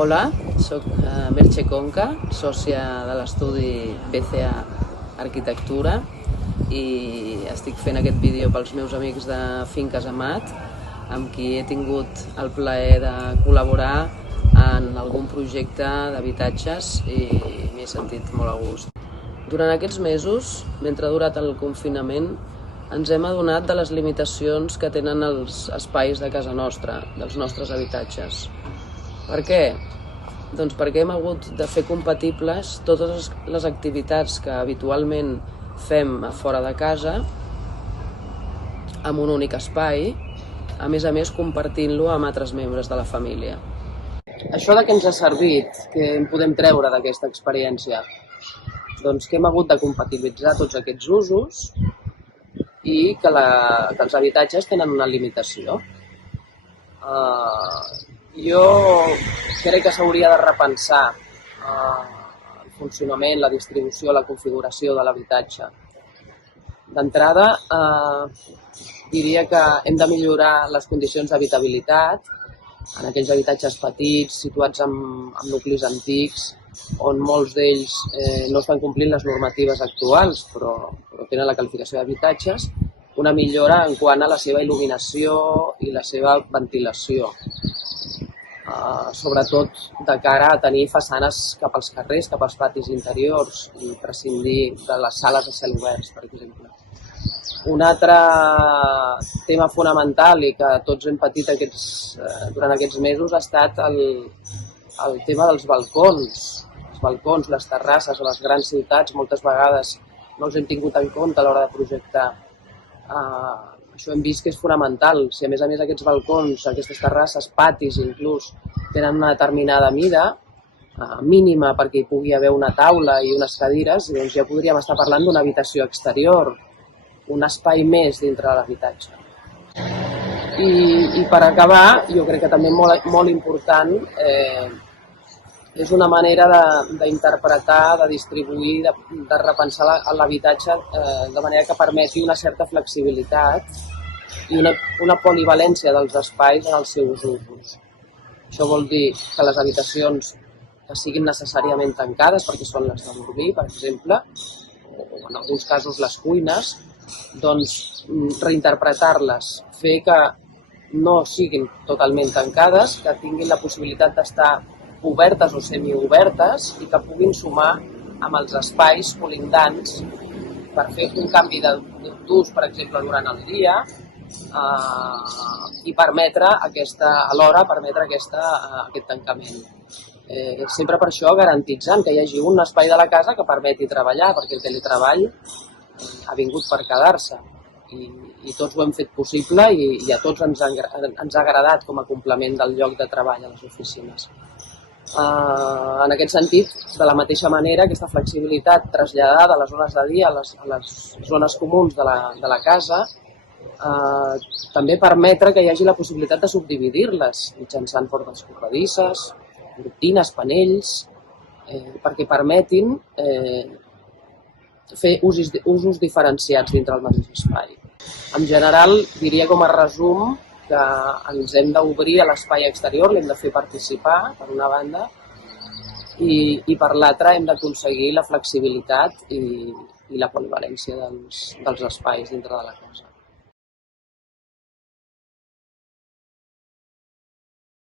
Hola, soc Merche Conca, sòcia de l'estudi BCA Arquitectura i estic fent aquest vídeo pels meus amics de Finques Amat, amb qui he tingut el plaer de col·laborar en algun projecte d'habitatges i m'he sentit molt a gust. Durant aquests mesos, mentre ha durat el confinament, ens hem adonat de les limitacions que tenen els espais de casa nostra, dels nostres habitatges. Per què? Doncs perquè hem hagut de fer compatibles totes les activitats que habitualment fem a fora de casa amb un únic espai, a més compartint-lo amb altres membres de la família. Això de què ens ha servit, què en podem treure d'aquesta experiència? Doncs que hem hagut de compatibilitzar tots aquests usos i que els habitatges tenen una limitació. Jo crec que s'hauria de repensar el funcionament, la distribució, la configuració de l'habitatge. D'entrada, diria que hem de millorar les condicions d'habitabilitat en aquells habitatges petits, situats en nuclis antics, on molts d'ells no estan complint les normatives actuals, però tenen la qualificació d'habitatges, una millora en quant a la seva il·luminació i la seva ventilació. Sobretot de cara a tenir façanes cap als carrers, cap als patis interiors i prescindir de les sales a cel obert, per exemple. Un altre tema fonamental i que tots hem patit durant aquests mesos ha estat el tema dels balcons. Els balcons, les terrasses a les grans ciutats moltes vegades no els hem tingut en compte a l'hora de projectar. Això hem vist que és fonamental. Si a més aquests balcons, aquestes terrasses, patis inclús, tenen una determinada mida mínima perquè hi pugui haver una taula i unes cadires, doncs ja podríem estar parlant d'una habitació exterior, un espai més dintre de l'habitatge. I per acabar, jo crec que també molt important, és una manera d'interpretar, de distribuir, de repensar l'habitatge de manera que permeti una certa flexibilitat i una polivalència dels espais en els seus usos. Això vol dir que les habitacions que siguin necessàriament tancades, perquè són les de dormir, per exemple, o en alguns casos les cuines, doncs reinterpretar-les, fer que no siguin totalment tancades, que tinguin la possibilitat d'estar obertes o semiobertes i que puguin sumar amb els espais colindants per fer un canvi d'ús, per exemple, durant el dia i permetre alhora aquest tancament. Sempre per això garantitzant que hi hagi un espai de la casa que permeti treballar, perquè el teletreball ha vingut per quedar-se i tots ho hem fet possible i a tots ens ha agradat com a complement del lloc de treball a les oficines. En aquest sentit, de la mateixa manera, aquesta flexibilitat traslladada a les zones de dia, a les zones comuns de la casa, també permetre que hi hagi la possibilitat de subdividir-les mitjançant portes corredisses, cortines, panells, perquè permetin fer usos diferenciats dintre el mateix espai. En general, diria com a resum que ens hem d'obrir a l'espai exterior, l'hem de fer participar, per una banda, i per l'altra hem d'aconseguir la flexibilitat i la polivalència dels espais dintre de la casa.